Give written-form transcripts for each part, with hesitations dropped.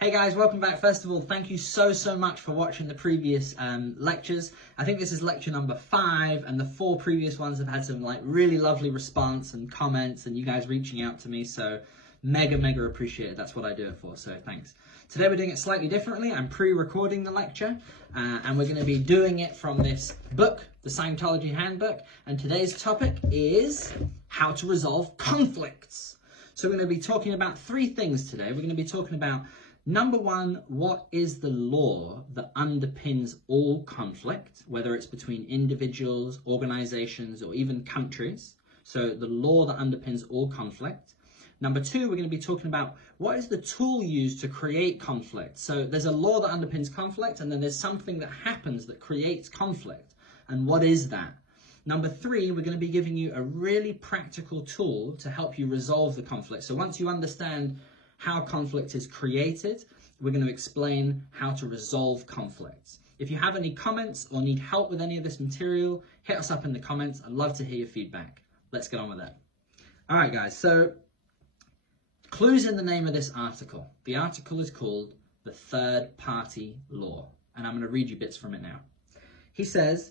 Hey guys, welcome back. First of all, thank you so much for watching the previous lectures. I think this is lecture number 5, and the 4 previous ones have had some really lovely response and comments and you guys reaching out to me, so mega appreciate it. That's what I do it for, so thanks. Today we're doing it slightly differently. I'm pre-recording the lecture and we're going to be doing it from this book, the Scientology Handbook, and today's topic is how to resolve conflicts. So we're going to be talking about 3 things today. We're going to be talking about number 1, what is the law that underpins all conflict, whether it's between individuals, organizations, or even countries? So the law that underpins all conflict. Number 2, we're going to be talking about what is the tool used to create conflict. So there's a law that underpins conflict, and then there's something that happens that creates conflict. And what is that? Number 3, we're going to be giving you a really practical tool to help you resolve the conflict. So once you understand how conflict is created, we're going to explain how to resolve conflicts. If you have any comments or need help with any of this material, hit us up in the comments. I'd love to hear your feedback. Let's get on with it. All right, guys, so clues in the name of this article. The article is called The Third Party Law, and I'm going to read you bits from it now. He says,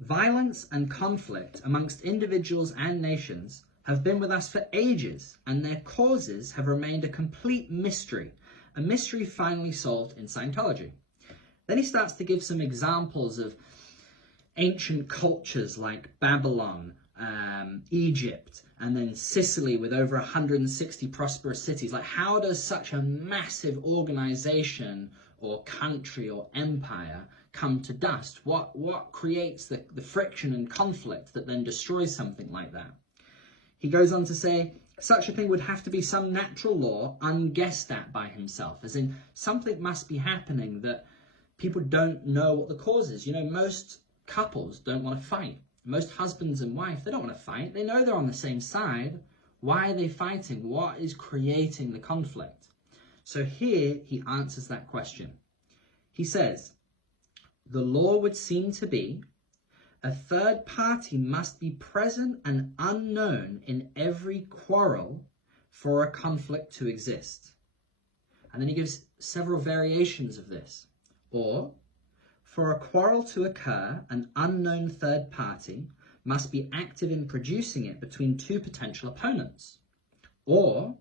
violence and conflict amongst individuals and nations have been with us for ages, and their causes have remained a complete mystery, a mystery finally solved in Scientology. Then he starts to give some examples of ancient cultures like Babylon, Egypt, and then Sicily with over 160 prosperous cities. Like, how does such a massive organization or country or empire come to dust? What creates the friction and conflict that then destroys something like that? He goes on to say, such a thing would have to be some natural law unguessed at by himself, as in something must be happening that people don't know what the cause is. You know, most couples don't want to fight. Most husbands and wives, they don't want to fight. They know they're on the same side. Why are they fighting? What is creating the conflict? So here he answers that question. He says, the law would seem to be a third party must be present and unknown in every quarrel for a conflict to exist. And then he gives several variations of this. Or, for a quarrel to occur, an unknown third party must be active in producing it between 2 potential opponents. Or,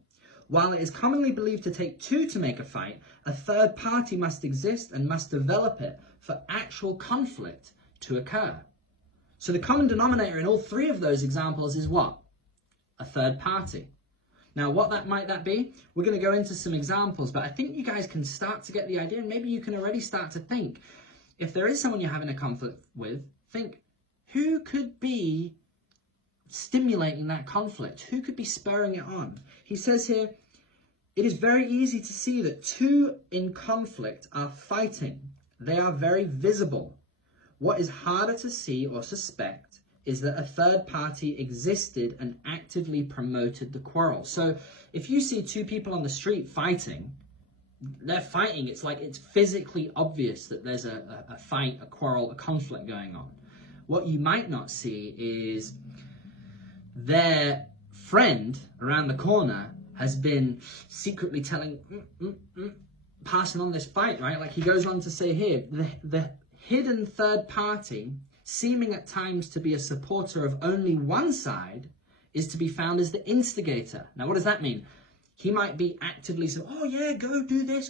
while it is commonly believed to take 2 to make a fight, a third party must exist and must develop it for actual conflict to occur. So the common denominator in all 3 of those examples is what? A third party. Now, what might that be? We're going to go into some examples, but I think you guys can start to get the idea, and maybe you can already start to think, if there is someone you're having a conflict with, think, who could be stimulating that conflict? Who could be spurring it on? He says here, it is very easy to see that 2 in conflict are fighting. They are very visible. What is harder to see or suspect is that a third party existed and actively promoted the quarrel. So if you see 2 people on the street fighting, they're fighting. It's like it's physically obvious that there's a fight, a quarrel, a conflict going on. What you might not see is their friend around the corner has been secretly passing on this fight, right? Like he goes on to say here, the hidden third party, seeming at times to be a supporter of only one side, is to be found as the instigator. Now, what does that mean? He might be actively saying, oh yeah, go do this.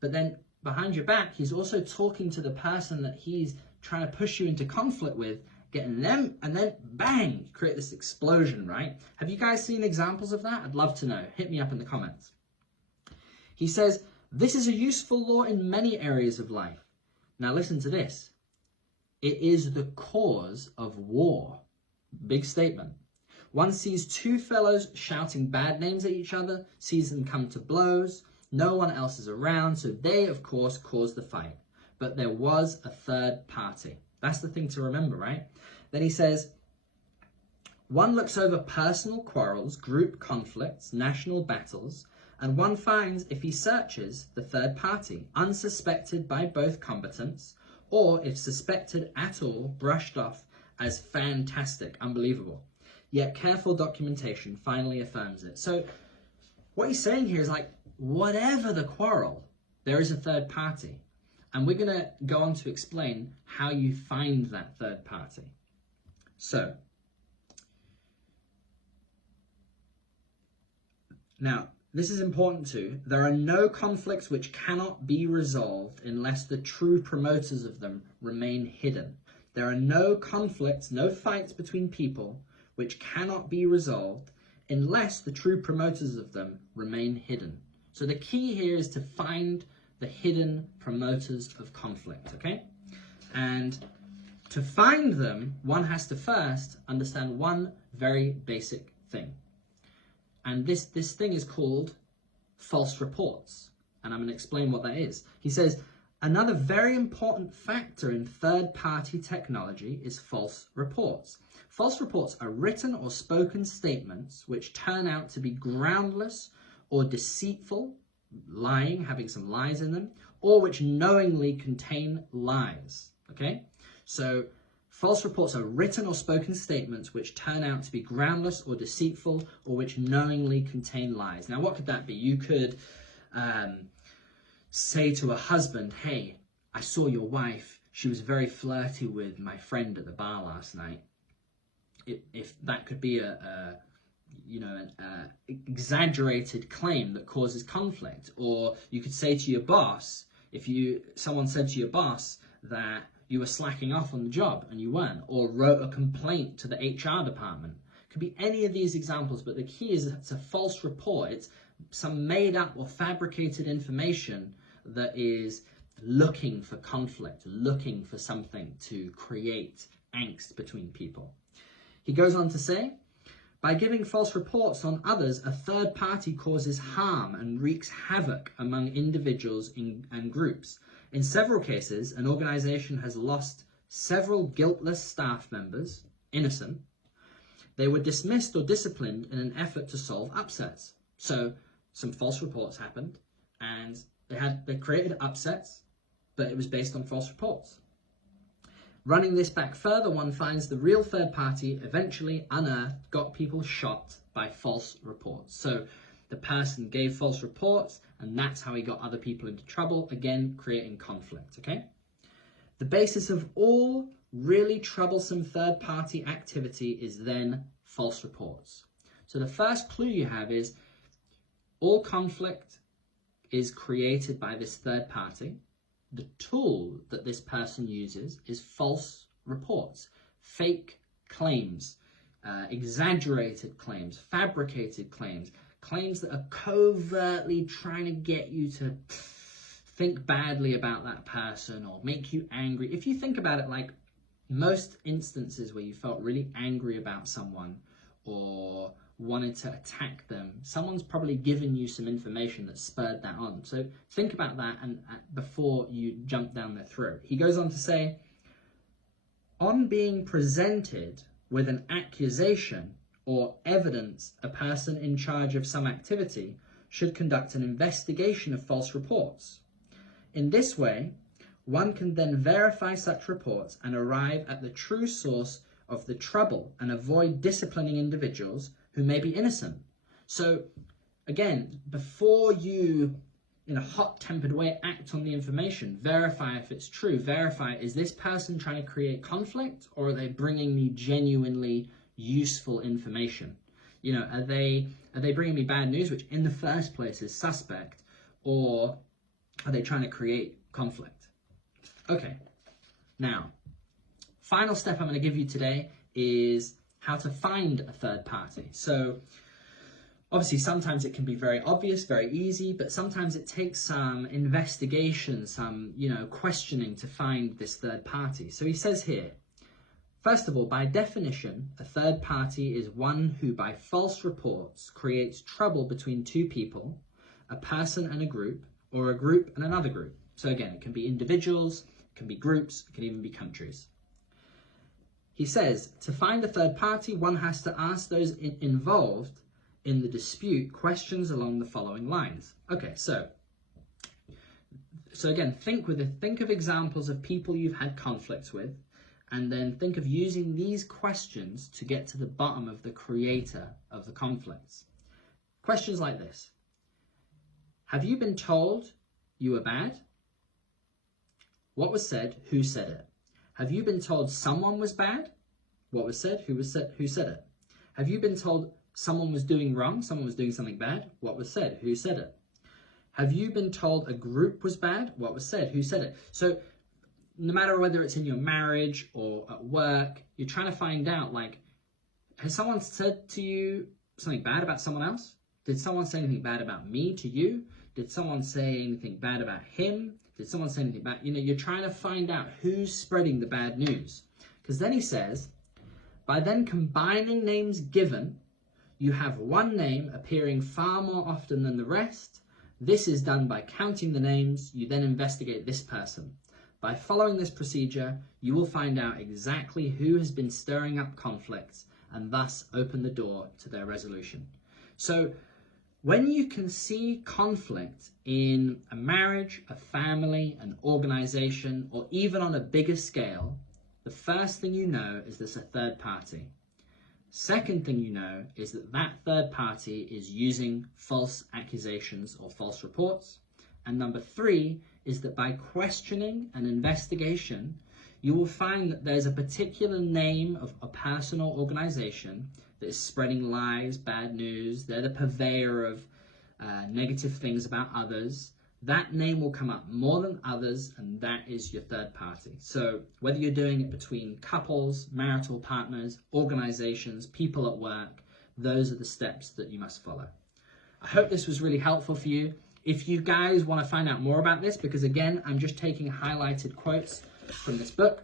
But then behind your back, he's also talking to the person that he's trying to push you into conflict with, getting them, and then bang, create this explosion, right? Have you guys seen examples of that? I'd love to know. Hit me up in the comments. He says, this is a useful law in many areas of life. Now listen to this. It is the cause of war. Big statement. One sees 2 fellows shouting bad names at each other, sees them come to blows. No one else is around, so they, of course, caused the fight. But there was a third party. That's the thing to remember, right? Then he says, one looks over personal quarrels, group conflicts, national battles, and one finds, if he searches, the third party, unsuspected by both combatants, or if suspected at all, brushed off as fantastic, unbelievable. Yet careful documentation finally affirms it. So what he's saying here is like, whatever the quarrel, there is a third party. And we're going to go on to explain how you find that third party. So, now, this is important too. There are no conflicts which cannot be resolved unless the true promoters of them remain hidden. There are no conflicts, no fights between people which cannot be resolved unless the true promoters of them remain hidden. So the key here is to find the hidden promoters of conflict, okay? And to find them, one has to first understand one very basic thing. And this thing is called false reports. And I'm going to explain what that is. He says, another very important factor in third-party technology is false reports. False reports are written or spoken statements which turn out to be groundless or deceitful, lying, having some lies in them, or which knowingly contain lies. Okay? So false reports are written or spoken statements which turn out to be groundless or deceitful, or which knowingly contain lies. Now, what could that be? You could say to a husband, hey, I saw your wife. She was very flirty with my friend at the bar last night. If that could be an exaggerated claim that causes conflict. Or you could say to your boss, if someone said to your boss that you were slacking off on the job and you weren't, or wrote a complaint to the HR department. It could be any of these examples, but the key is it's a false report. It's some made up or fabricated information that is looking for conflict, looking for something to create angst between people. He goes on to say, by giving false reports on others, a third party causes harm and wreaks havoc among individuals and groups. In several cases, an organization has lost several guiltless staff members, innocent. They were dismissed or disciplined in an effort to solve upsets. So some false reports happened and they created upsets, but it was based on false reports. Running this back further, one finds the real third party eventually unearthed got people shot by false reports. So the person gave false reports, and that's how he got other people into trouble, again, creating conflict, okay? The basis of all really troublesome third-party activity is then false reports. So the first clue you have is all conflict is created by this third party. The tool that this person uses is false reports, fake claims, exaggerated claims, fabricated claims, claims that are covertly trying to get you to think badly about that person or make you angry. If you think about it, like most instances where you felt really angry about someone or wanted to attack them, someone's probably given you some information that spurred that on. So think about that and before you jump down their throat. He goes on to say, on being presented with an accusation or evidence, a person in charge of some activity should conduct an investigation of false reports. In this way, one can then verify such reports and arrive at the true source of the trouble and avoid disciplining individuals who may be innocent. So again, before you, in a hot-tempered way, act on the information, verify if it's true. Verify, is this person trying to create conflict, or are they bringing me genuinely useful information? You know, are they bringing me bad news, which in the first place is suspect, or are they trying to create conflict? Okay, now, final step I'm going to give you today is how to find a third party. So obviously sometimes it can be very obvious, very easy, but sometimes it takes some investigation, some, questioning to find this third party. So he says here, first of all, by definition, a third party is one who by false reports creates trouble between two people, a person and a group, or a group and another group. So again, it can be individuals, it can be groups, it can even be countries. He says, to find a third party, one has to ask those involved in the dispute questions along the following lines. Okay, so again, think of examples of people you've had conflicts with, and then think of using these questions to get to the bottom of the creator of the conflicts. Questions like this. Have you been told you were bad? What was said? Who said it? Have you been told someone was bad? What was said? Who said it? Have you been told someone was doing wrong? Someone was doing something bad? What was said? Who said it? Have you been told a group was bad? What was said? Who said it? So no matter whether it's in your marriage or at work, you're trying to find out, like, has someone said to you something bad about someone else? Did someone say anything bad about me to you? Did someone say anything bad about him? Did someone say anything bad? You know, you're trying to find out who's spreading the bad news. Because then he says, by then combining names given, you have one name appearing far more often than the rest. This is done by counting the names. You then investigate this person. By following this procedure, you will find out exactly who has been stirring up conflicts and thus open the door to their resolution. So when you can see conflict in a marriage, a family, an organization, or even on a bigger scale, the first thing you know is there's a third party. Second thing you know is that that third party is using false accusations or false reports. And number three is that by questioning and investigation, you will find that there's a particular name of a person or organization that is spreading lies, bad news. They're the purveyor of negative things about others. That name will come up more than others, and that is your third party. So whether you're doing it between couples, marital partners, organizations, people at work, those are the steps that you must follow. I hope this was really helpful for you. If you guys want to find out more about this, because again, I'm just taking highlighted quotes from this book.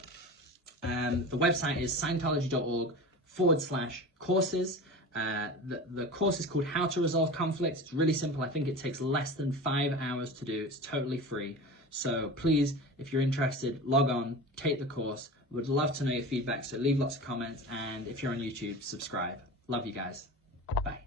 The website is scientology.org/courses. The course is called How to Resolve Conflict. It's really simple. I think it takes less than 5 hours to do. It's totally free. So please, if you're interested, log on, take the course. Would love to know your feedback. So leave lots of comments. And if you're on YouTube, subscribe. Love you guys. Bye.